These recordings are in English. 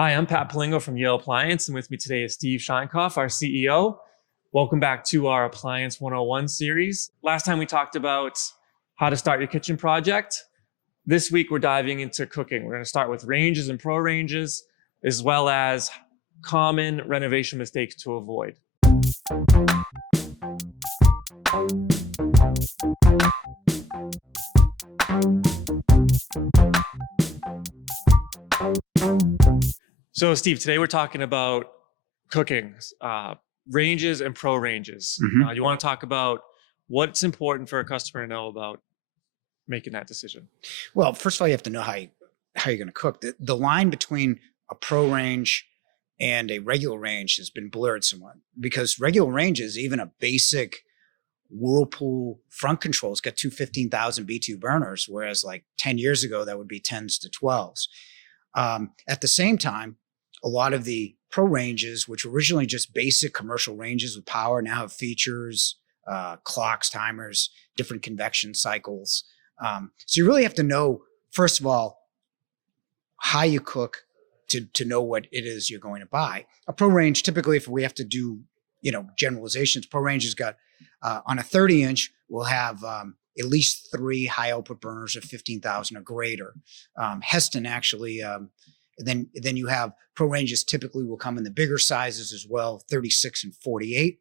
Hi, I'm Pat Palingo from Yale Appliance, and with me today is Steve Scheinkoff, our CEO. Welcome back to our Appliance 101 series. Last time we talked about how to start your kitchen project. This week we're diving into cooking. We're going to start with ranges and pro ranges, as well as common renovation mistakes to avoid. So, Steve, today we're talking about cooking, ranges and pro ranges. You want to talk about what's important for a customer to know about making that decision? Well, first of all, you have to know how you're going to cook. The line between a pro range and a regular range has been blurred somewhat because regular ranges, even a basic Whirlpool front control, has got two 15,000 BTU burners, whereas like 10 years ago, that would be 10s to 12s. At the same time, a lot of the pro ranges, which were originally just basic commercial ranges with power, now have features, clocks, timers, different convection cycles. So you really have to know, first of all, how you cook to know what it is you're going to buy. A pro range, typically, if we have to do, generalizations, pro range has got, on a 30-inch, we'll have at least 3 high output burners of 15,000 or greater. Heston actually, then you have pro ranges typically will come in the bigger sizes as well, 36 and 48.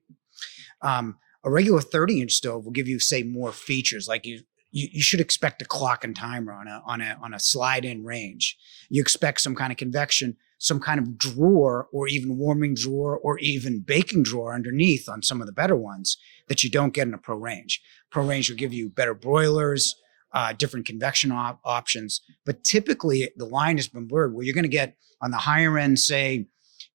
A regular 30-inch stove will give you, say, more features. Like you should expect a clock and timer on a slide-in range. You expect some kind of convection, some kind of drawer, or even warming drawer, or even baking drawer underneath on some of the better ones that you don't get in a pro range. Pro range will give you better broilers, different convection options, but typically the line has been blurred where you're going to get on the higher end, say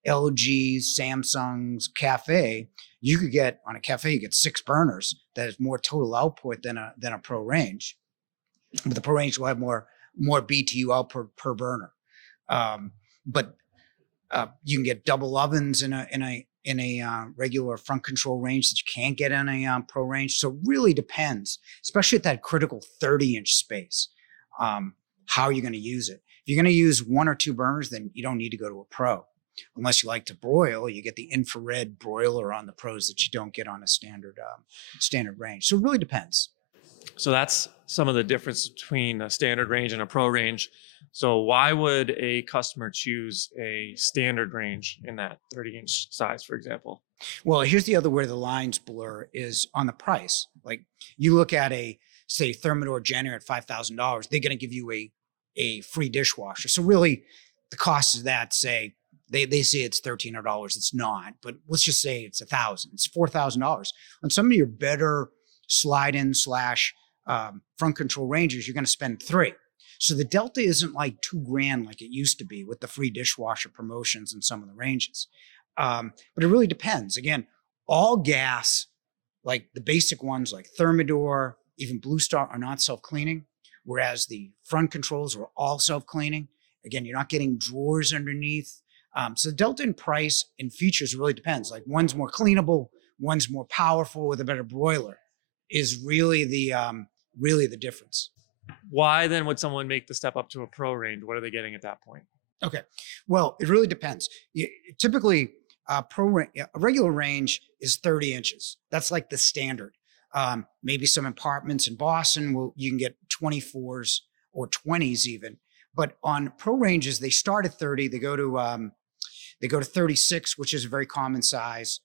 LG's, Samsung's, Cafe. You could get on a Cafe, you get 6 burners that is more total output than a pro range, but the pro range will have more BTU output per burner. But you can get double ovens in a regular front control range that you can't get in a pro range. So it really depends, especially at that critical 30-inch space, how you're going to use it. If you're going to use 1 or 2 burners, then you don't need to go to a pro. Unless you like to broil, you get the infrared broiler on the pros that you don't get on a standard range. So it really depends. So that's some of the difference between a standard range and a pro range. So why would a customer choose a standard range in that 30-inch size, for example? Well, here's the other where the lines blur is on the price. Like you look at say, Thermador Jenner at $5,000, they're going to give you a free dishwasher. So really the cost of that, say, they say it's $1,300. It's not, but let's just say it's $1,000. It's $4,000. On some of your better slide-in / front control ranges, you're going to spend $3,000. So the delta isn't like $2,000 like it used to be with the free dishwasher promotions in some of the ranges. But it really depends. Again, all gas, like the basic ones like Thermador, even Blue Star, are not self-cleaning, whereas the front controls are all self-cleaning. Again, you're not getting drawers underneath. So the delta in price and features really depends. Like one's more cleanable, one's more powerful with a better broiler is really the difference. Why then would someone make the step up to a pro range? What are they getting at that point? Okay. Well, it really depends. Typically, a regular range is 30 inches. That's like the standard. Maybe some apartments in Boston, you can get 24s or 20s even. But on pro ranges, they start at 30. They go to 36, which is a very common size,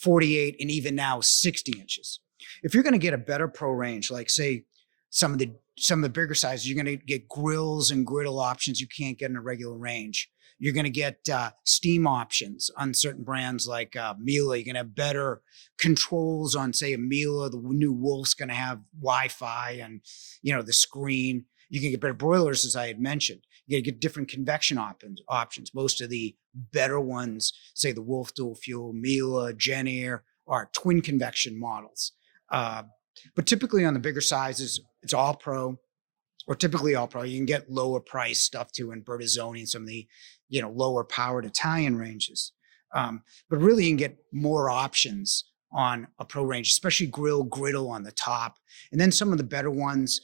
48, and even now 60 inches. If you're going to get a better pro range, like say some of the bigger sizes, you're going to get grills and griddle options you can't get in a regular range. You're going to get steam options on certain brands like Miele. You're going to have better controls on, say, a Miele. The new Wolf's going to have Wi-Fi and, the screen. You can get better broilers, as I had mentioned. You get different convection options. Most of the better ones, say the Wolf Dual Fuel, Miele, Genair, are twin convection models. But typically on the bigger sizes, it's all pro, or typically all pro. You can get lower price stuff too in Bertazzoni and some of the, lower powered Italian ranges. But really you can get more options on a pro range, especially griddle on the top. And then some of the better ones,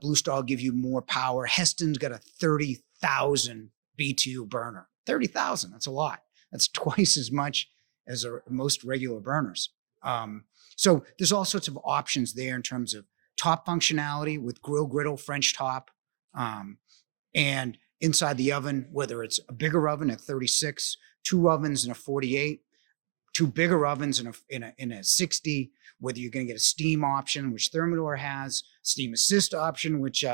Blue Star will give you more power. Heston's got a 30,000 BTU burner. 30,000, that's a lot. That's twice as much as most regular burners. So there's all sorts of options there in terms of top functionality with grill, griddle, French top, and inside the oven, whether it's a bigger oven at 36, two ovens and a 48, two bigger ovens in a 60, whether you're going to get a steam option, which Thermador has, steam assist option, which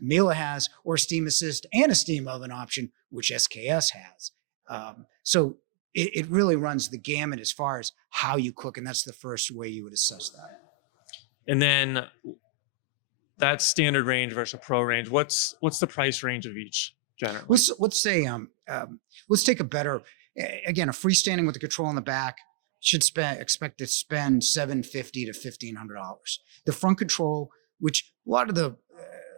Miele has, or steam assist and a steam oven option, which SKS has. So it really runs the gamut as far as how you cook, and that's the first way you would assess that. And then that standard range versus pro range, what's the price range of each generally? Let's say let's take a better, again, a freestanding with a control in the back should expect to spend $750 to $1,500. The front control, which a lot of the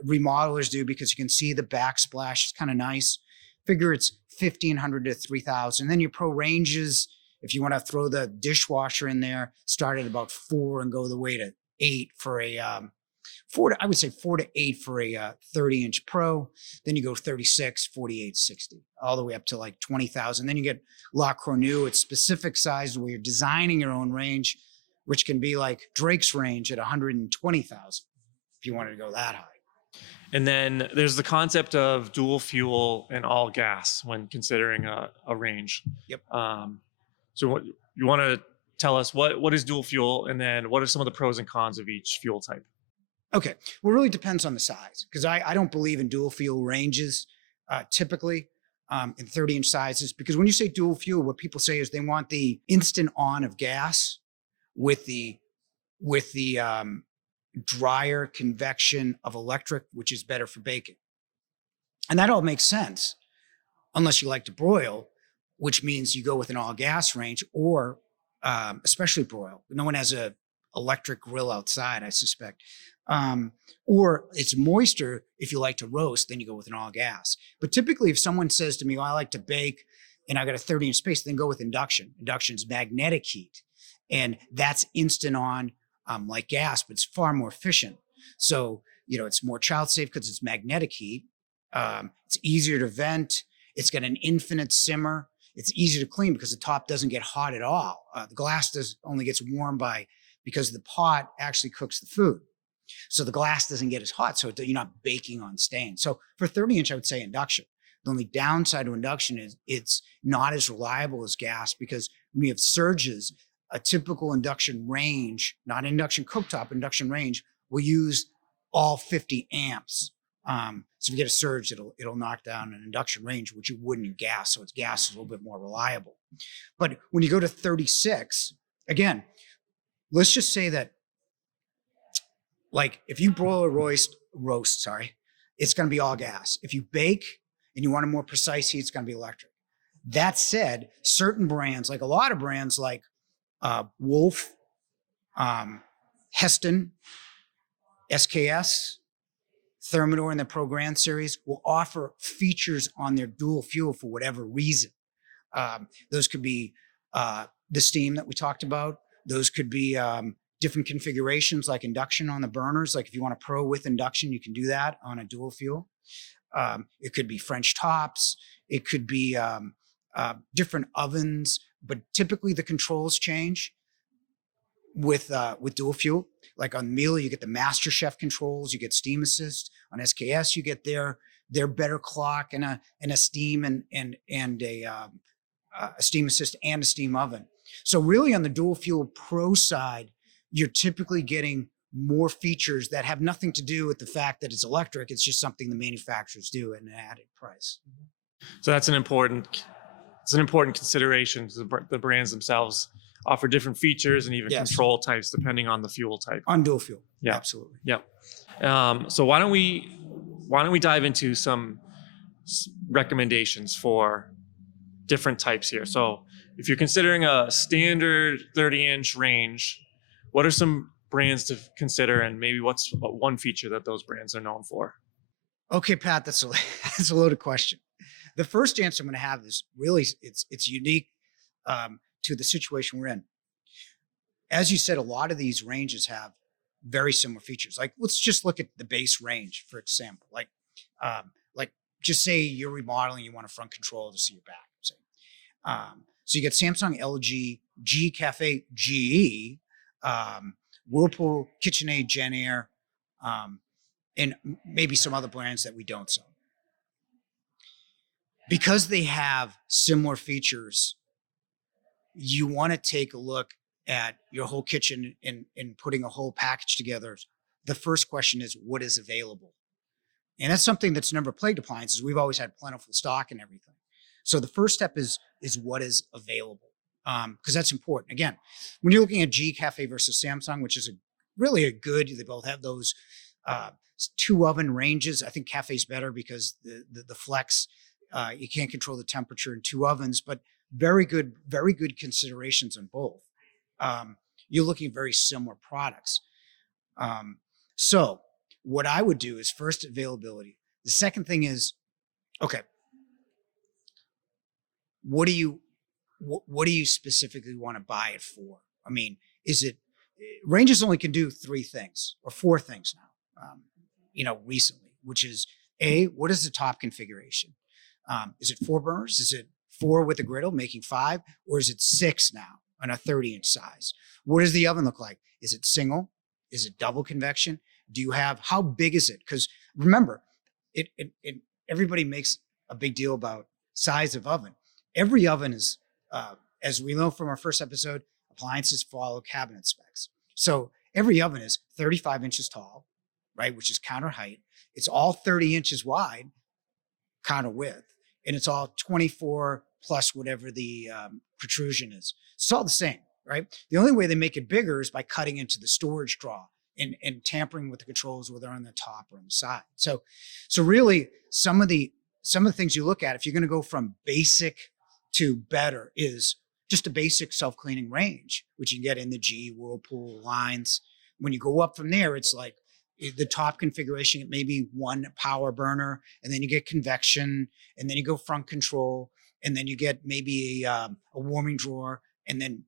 remodelers do because you can see the backsplash, it's kind of nice. Figure it's $1,500 to $3,000. Then your pro ranges, if you want to throw the dishwasher in there, start at about $4,000 and go the way to $8,000 for a I would say $4,000 to $8,000 for a 30-inch pro. Then you go 36, 48, 60, all the way up to like $20,000. Then you get La Cornue at specific sizes where you're designing your own range, which can be like Drake's range at $120,000 if you wanted to go that high. And then there's the concept of dual fuel and all gas when considering a range. Yep. So what you want to tell us what is dual fuel, and then what are some of the pros and cons of each fuel type? Okay. Well, it really depends on the size, because I don't believe in dual fuel ranges typically in 30-inch sizes, because when you say dual fuel, what people say is they want the instant on of gas with the drier convection of electric, which is better for baking. And that all makes sense, unless you like to broil, which means you go with an all gas range, or especially broil. No one has a electric grill outside, I suspect. Or it's moister if you like to roast, then you go with an all gas. But typically if someone says to me, I like to bake and I got a 30-inch space, then go with induction. Induction's magnetic heat. And that's instant on, like gas, but it's far more efficient. So, it's more child safe because it's magnetic heat. It's easier to vent. It's got an infinite simmer. It's easy to clean because the top doesn't get hot at all. The glass only gets warm because the pot actually cooks the food. So the glass doesn't get as hot. So you're not baking on stain. So for 30-inch, I would say induction. The only downside to induction is it's not as reliable as gas, because when you have surges, a typical induction range, not induction cooktop, induction range will use all 50 amps. So if you get a surge, it'll knock down an induction range, which you wouldn't in gas. So gas is a little bit more reliable. But when you go to 36, again, let's just say that, like, if you broil or roast, it's going to be all gas. If you bake and you want a more precise heat, it's going to be electric. That said, certain brands, like a lot of brands like Wolf, Heston, SKS, Thermador, and the Pro Grand series will offer features on their dual fuel for whatever reason. Those could be the steam that we talked about. Those could be different configurations like induction on the burners. Like if you want a pro with induction, you can do that on a dual fuel. It could be French tops. It could be different ovens, but typically the controls change with dual fuel. Like on Miele, you get the Master Chef controls, you get steam assist. On SKS, you get their better clock and a steam and a steam assist and a steam oven. So really on the dual fuel pro side, you're typically getting more features that have nothing to do with the fact that it's electric. It's just something the manufacturers do at an added price. So that's an important consideration. The brands themselves offer different features and even control types depending on the fuel type. On dual fuel, yeah, absolutely. Yeah. So why don't we dive into some recommendations for different types here? So if you're considering a standard 30-inch range, what are some brands to consider, and maybe what's one feature that those brands are known for? Okay, Pat, that's a loaded question. The first answer I'm going to have is really it's unique to the situation we're in. As you said, a lot of these ranges have very similar features. Like let's just look at the base range, for example. Like just say you're remodeling, you want a front control to see your back. Say. So you get Samsung, LG, G Cafe, GE, Whirlpool, KitchenAid, JennAir, and maybe some other brands that we don't sell. Because they have similar features, you want to take a look at your whole kitchen and putting a whole package together. The first question is, what is available? And that's something that's never plagued appliances. We've always had plentiful stock and everything. So the first step is what is available, because that's important. Again, when you're looking at G Cafe versus Samsung, which is really a good, they both have those 2 oven ranges. I think Cafe's better because the flex, you can't control the temperature in 2 ovens, but very good considerations on both. You're looking at very similar products. So what I would do is first availability. The second thing is, okay, what do you specifically want to buy it for? I mean, ranges only can do 3 things or 4 things now, recently, which is what is the top configuration? Is it 4 burners? Is it 4 with a griddle making 5? Or is it 6 now on a 30-inch size? What does the oven look like? Is it single? Is it double convection? How big is it? Because remember, everybody makes a big deal about size of oven. Every oven is, as we know from our first episode, appliances follow cabinet specs. So every oven is 35 inches tall, right? Which is counter height. It's all 30 inches wide, counter width, and it's all 24 plus whatever the protrusion is. It's all the same, right? The only way they make it bigger is by cutting into the storage draw and tampering with the controls, whether on the top or on the side. So really, some of the things you look at, if you're going to go from basic to better, is just a basic self-cleaning range, which you can get in the G, Whirlpool lines. When you go up from there, it's like the top configuration, maybe 1 power burner, and then you get convection, and then you go front control, and then you get maybe a warming drawer, and then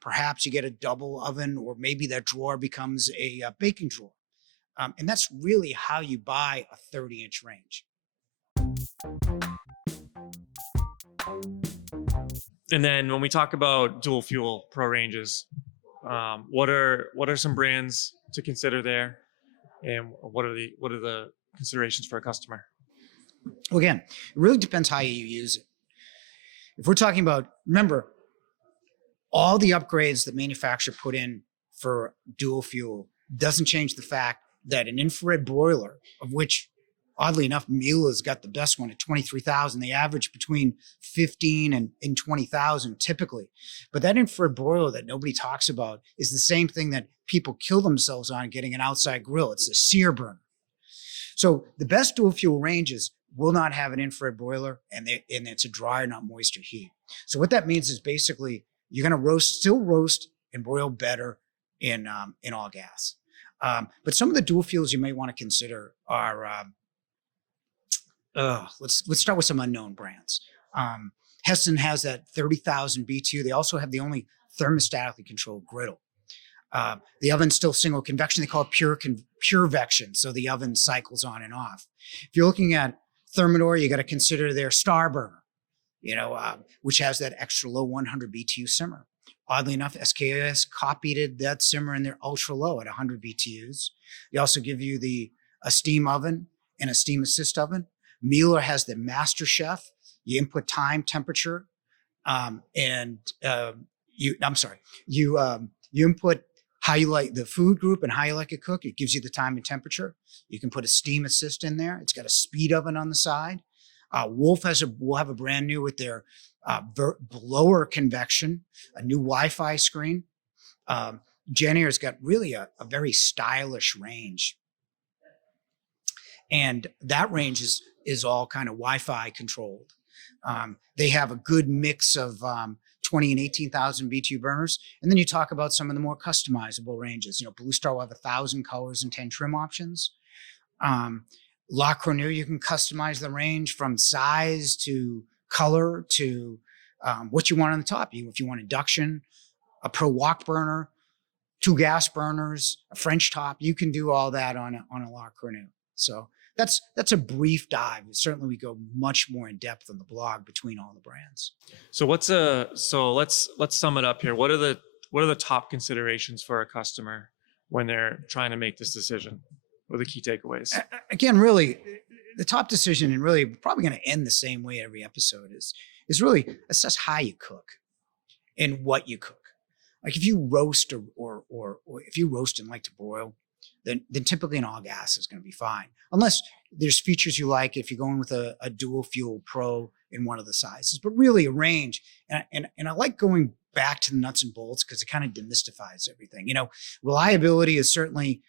perhaps you get a double oven, or maybe that drawer becomes a baking drawer. And that's really how you buy a 30-inch range. And then when we talk about dual fuel pro ranges, what are some brands to consider there, and what are the considerations for a customer? Well, again, it really depends how you use it. If we're talking about, remember, all the upgrades that manufacturer put in for dual fuel doesn't change the fact that an infrared broiler, of which oddly enough, Miele's got the best one at 23,000. They average between 15 and 20,000 typically. But that infrared broiler that nobody talks about is the same thing that people kill themselves on getting an outside grill. It's the sear burner. So the best dual fuel ranges will not have an infrared broiler, and it's a dryer, not moisture heat. So what that means is basically you're going to still roast and broil better in all gas. But some of the dual fuels you may want to consider are let's start with some unknown brands. Heston has that 30,000 BTU. They also have the only thermostatically controlled griddle. The oven's still single convection. They call it pure vection. So the oven cycles on and off. If you're looking at Thermador, you got to consider their Star Burner, which has that extra low 100 BTU simmer. Oddly enough, SKS copied that simmer in their ultra low at 100 BTUs. They also give you a steam oven and a steam assist oven. Miele has the Master Chef. You input time, temperature, you input how you like the food group and how you like it cooked. It gives you the time and temperature. You can put a steam assist in there. It's got a speed oven on the side. Wolf will have a brand new with their blower convection, a new Wi-Fi screen. JennAir's got really a very stylish range. And that range is all kind of Wi-Fi controlled. They have a good mix of 20 and 18,000 BTU burners. And then you talk about some of the more customizable ranges. Blue Star will have 1,000 colors and 10 trim options. La Cornue, you can customize the range from size to color to what you want on the top. If you want induction, a pro wok burner, 2 gas burners, a French top, you can do all that on a La Cornue. So that's a brief dive. Certainly we go much more in depth on the blog between all the brands. So let's sum it up here. What are the top considerations for a customer when they're trying to make this decision? What are the key takeaways? Again, really, the top decision, and really probably going to end the same way every episode, is really assess how you cook and what you cook. Like if you roast or if you roast and like to broil, then typically an all gas is going to be fine. Unless there's features you like if you're going with a dual fuel pro in one of the sizes. But really a range. And I like going back to the nuts and bolts because it kind of demystifies everything. You know, reliability is certainly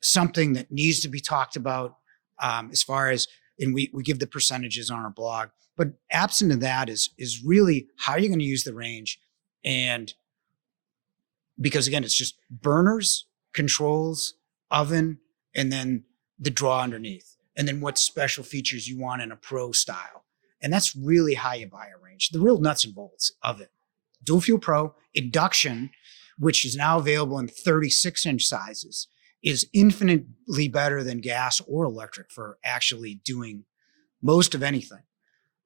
something that needs to be talked about as far as, and we give the percentages on our blog. But absent of that is really how you're going to use the range. And because again, it's just burners, controls, oven, and then the draw underneath. And then what special features you want in a pro style. And that's really how you buy a range, the real nuts and bolts of it. Dual fuel pro, induction, which is now available in 36-inch sizes, is infinitely better than gas or electric for actually doing most of anything.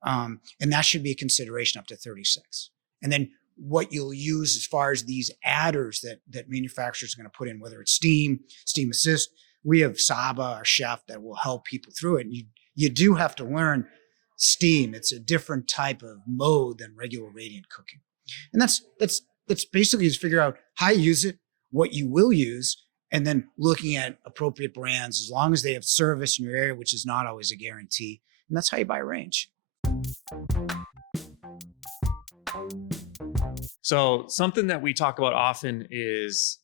And that should be a consideration up to 36. And then what you'll use as far as these adders that manufacturers are going to put in, whether it's steam assist, we have Saba, our chef, that will help people through it. And you do have to learn steam. It's a different type of mode than regular radiant cooking. And that's basically just figure out how you use it, what you will use, and then looking at appropriate brands, as long as they have service in your area, which is not always a guarantee. And that's how you buy a range. So something that we talk about often is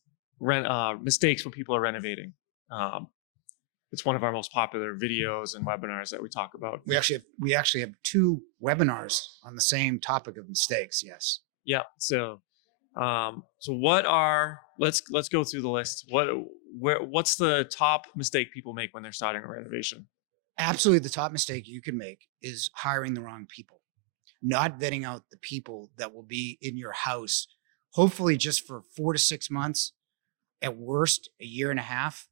mistakes when people are renovating. It's one of our most popular videos and webinars that we talk about. We actually have 2 webinars on the same topic of mistakes. Yes. Yeah. So what are, let's go through the list. What's the top mistake people make when they're starting a renovation? Absolutely. The top mistake you can make is hiring the wrong people, not vetting out the people that will be in your house, hopefully just for 4 to 6 months, at worst, a year and a half,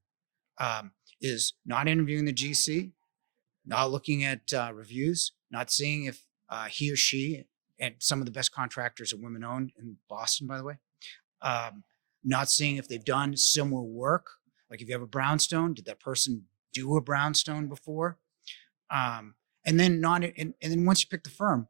is not interviewing the GC, not looking at reviews, not seeing if he or she, and some of the best contractors are women owned in Boston, by the way, not seeing if they've done similar work. Like if you have a brownstone, did that person do a brownstone before? And then once you pick the firm,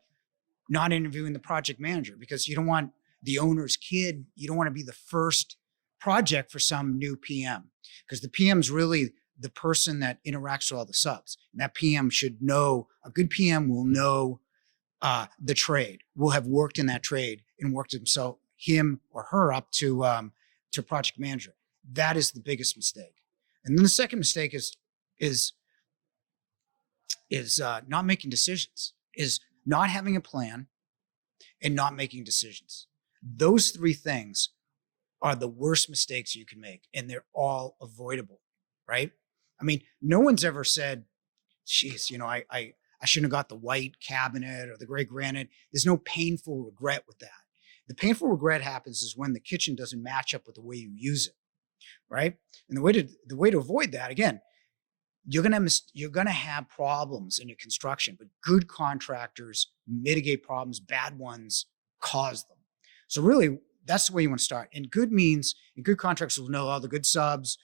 not interviewing the project manager, because you don't want the owner's kid. You don't want to be the first project for some new PM, because the PM's really the person that interacts with all the subs. And that PM should know, a good PM will know the trade, will have worked in that trade and worked him or her up to project manager. That is the biggest mistake. And then the second mistake is not making decisions, is not having a plan and not making decisions. Those 3 things are the worst mistakes you can make, and they're all avoidable, right? I mean, no one's ever said, geez, I shouldn't have got the white cabinet or the gray granite. There's no painful regret with that. The painful regret happens is when the kitchen doesn't match up with the way you use it, right? And the way to avoid that, again, you're gonna have problems in your construction, but good contractors mitigate problems. Bad ones cause them. So really, that's the way you want to start. And good contractors will know all the good subs,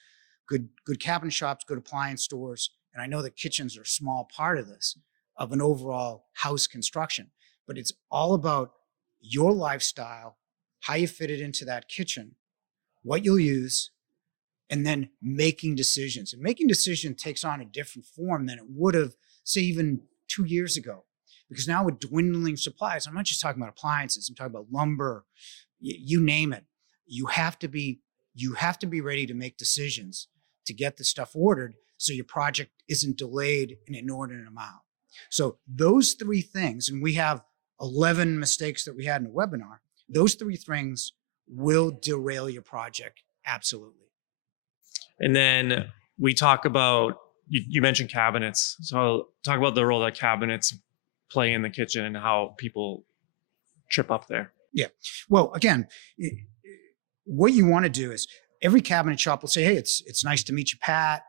good cabinet shops, good appliance stores. And I know that kitchens are a small part of this, of an overall house construction, but it's all about your lifestyle, how you fit it into that kitchen, what you'll use, and then making decisions. And making decisions takes on a different form than it would have, say, even 2 years ago. Because now with dwindling supplies, I'm not just talking about appliances, I'm talking about lumber, you name it. You have to be ready to make decisions to get the stuff ordered so your project isn't delayed an inordinate amount. So those 3 things, and we have 11 mistakes that we had in a webinar, those 3 things will derail your project. Absolutely. And then we talk about, you mentioned cabinets. So talk about the role that cabinets play in the kitchen and how people trip up there. Yeah. Well, again, what you want to do is every cabinet shop will say, hey, it's nice to meet you, Pat.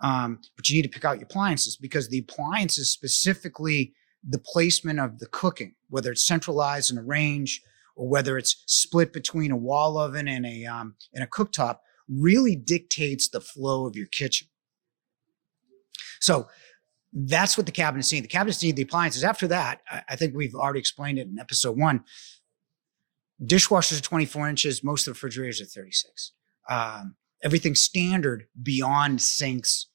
But you need to pick out your appliances, because the appliances, specifically the placement of the cooking, whether it's centralized in a range or whether it's split between a wall oven and a cooktop, really dictates the flow of your kitchen. So that's what the cabinets need. The cabinets need the appliances. After that, I think we've already explained it in episode 1. Dishwashers are 24 inches. Most of the refrigerators are 36. Everything's standard beyond sinks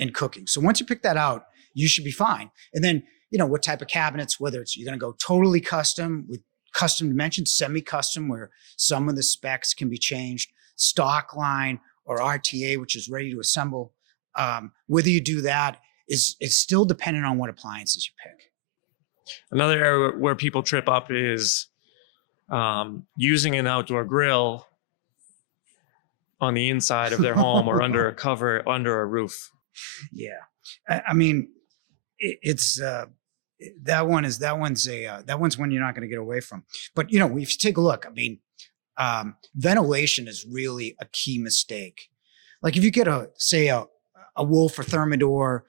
and cooking. So once you pick that out, you should be fine. And then, what type of cabinets, whether it's you're going to go totally custom with custom dimensions, semi-custom, where some of the specs can be changed, stock line, or RTA, which is ready to assemble. Whether you do that is still dependent on what appliances you pick. Another area where people trip up is using an outdoor grill on the inside of their home or under a cover, under a roof. Yeah. I mean, it's that one's one you're not going to get away from. But, if you take a look, I mean, ventilation is really a key mistake. Like if you get a Wolf or Thermador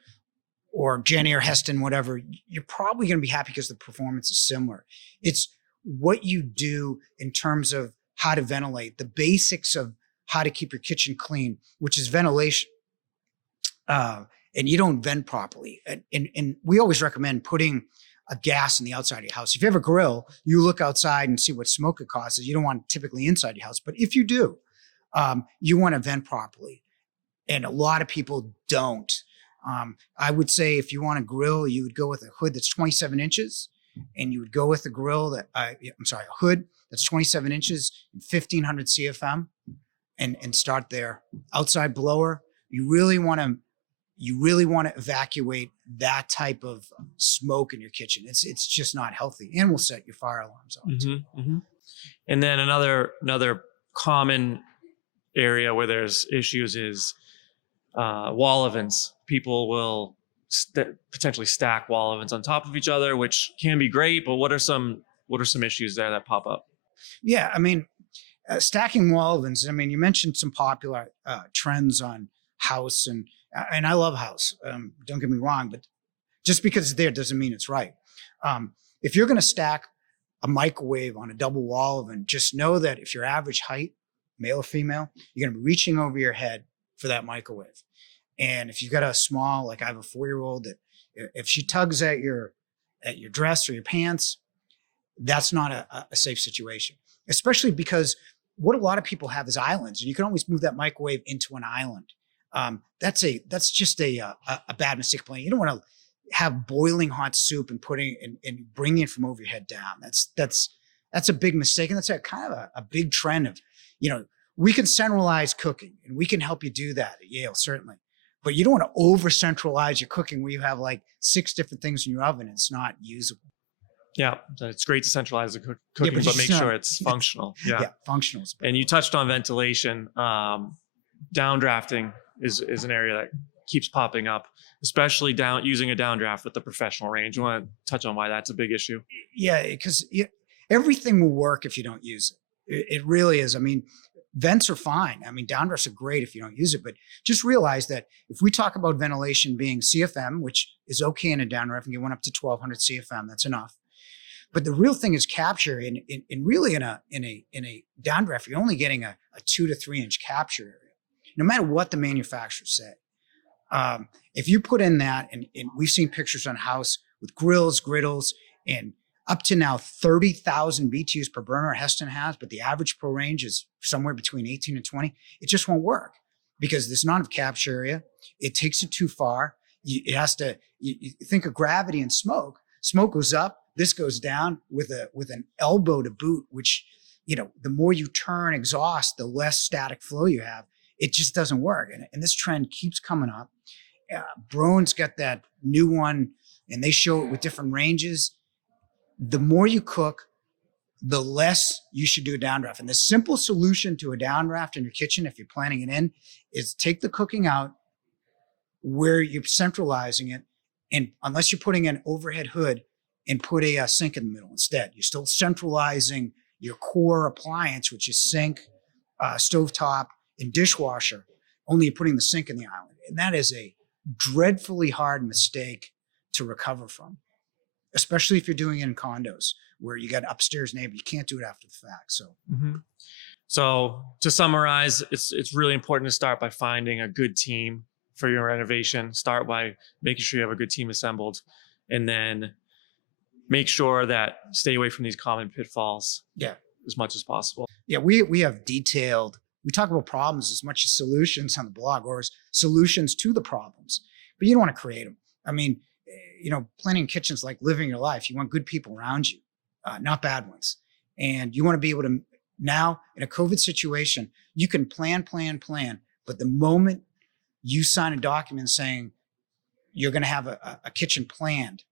or Jenny or Heston, whatever, you're probably going to be happy because the performance is similar. It's what you do in terms of how to ventilate, the basics of how to keep your kitchen clean, which is ventilation. And you don't vent properly. And we always recommend putting a gas on the outside of your house. If you have a grill, you look outside and see what smoke it causes. You don't want it typically inside your house. But if you do, you want to vent properly. And a lot of people don't. I would say if you want a grill, you would go with a hood that's 27 inches. And you would go with a grill a hood that's 27 inches and 1500 CFM and start there. Outside blower, you really want to evacuate that type of smoke in your kitchen. It's just not healthy, and will set your fire alarms off. Mm-hmm, mm-hmm. And then another common area where there's issues is wall ovens. People will potentially stack wall ovens on top of each other, which can be great, but what are some issues there that pop up? Yeah, I mean, stacking wall ovens. I mean, you mentioned some popular trends on House, and I love House. Don't get me wrong, but just because it's there doesn't mean it's right. If you're going to stack a microwave on a double wall oven, just know that if your average height, male or female, you're going to be reaching over your head for that microwave. And if you've got a small, like I have a 4-year-old, that if she tugs at your dress or your pants, that's not a safe situation, especially because what a lot of people have is islands, and you can always move that microwave into an island. That's just a bad mistake plan. You don't want to have boiling hot soup and bringing it from over your head down. That's a big mistake, and that's a kind of a big trend of, we can centralize cooking, and we can help you do that at Yale, certainly. But you don't want to over centralize your cooking where you have like 6 different things in your oven and it's not usable. Yeah, it's great to centralize the cooking, but make sure it's functional. Yeah, functional. And you touched on ventilation. Downdrafting is an area that keeps popping up, especially using a downdraft with the professional range. You want to touch on why that's a big issue? Yeah, because everything will work if you don't use it. It really is. I mean, vents are fine. I mean, downdrafts are great if you don't use it, but just realize that if we talk about ventilation being CFM, which is okay in a downdraft, and you went up to 1200 CFM, that's enough. But the real thing is capture. And really in a downdraft, you're only getting a 2 to 3 inch capture area, no matter what the manufacturer said. If you put in that, and we've seen pictures on House with grills, griddles, and up to now 30,000 BTUs per burner Heston has, but the average pro range is somewhere between 18 and 20. It just won't work because there's not enough capture area. It takes it too far. You think of gravity and smoke. Smoke goes up, this goes down with an elbow to boot, which, the more you turn exhaust, the less static flow you have. It just doesn't work. And this trend keeps coming up. Brown's got that new one, and they show it with different ranges. The more you cook, the less you should do a downdraft. And the simple solution to a downdraft in your kitchen, if you're planning it in, is take the cooking out where you're centralizing it. And unless you're putting an overhead hood, and put a sink in the middle instead. You're still centralizing your core appliance, which is sink, stovetop, and dishwasher. Only you're putting the sink in the island. And that is a dreadfully hard mistake to recover from, especially if you're doing it in condos where you got an upstairs neighbor. You can't do it after the fact. So, So to summarize, it's really important to start by finding a good team for your renovation. Start by making sure you have a good team assembled, and then make sure that stay away from these common pitfalls as much as possible. Yeah, we have detailed, we talk about problems as much as solutions on the blog, or as solutions to the problems, but you don't want to create them. I mean, planning kitchens like living your life. You want good people around you, not bad ones. And you want to be able to, now in a COVID situation, you can plan, but the moment you sign a document saying you're going to have a kitchen planned,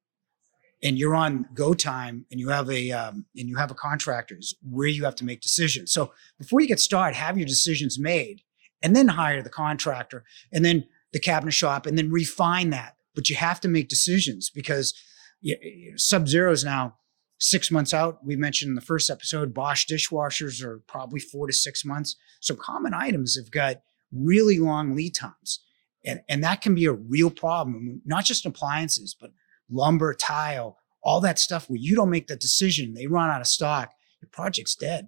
and you're on go time, and you have a contractor, is where you have to make decisions. So before you get started, have your decisions made, and then hire the contractor, and then the cabinet shop, and then refine that. But you have to make decisions, because Sub-Zero is now 6 months out. We mentioned in the first episode, Bosch dishwashers are probably 4 to 6 months. So common items have got really long lead times. And that can be a real problem, not just appliances, but lumber, tile, all that stuff where you don't make that decision, they run out of stock, your project's dead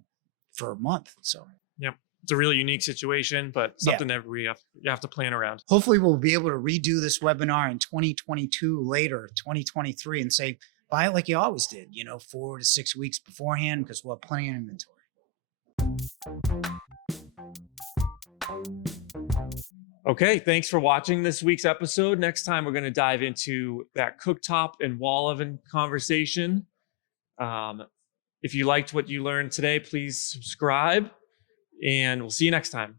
for a month. So it's a really unique situation, but something that you have to plan around. Hopefully we'll be able to redo this webinar in 2022 later, 2023, and say, buy it like you always did, 4 to 6 weeks beforehand, because we'll have plenty of inventory. Okay, thanks for watching this week's episode. Next time, we're going to dive into that cooktop and wall oven conversation. If you liked what you learned today, please subscribe, and we'll see you next time.